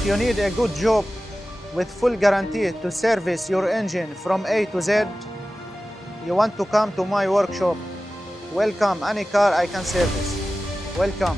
If you need a good job with full guarantee to service your engine from A to Z, you want to come to my workshop. Welcome, any car I can service. Welcome.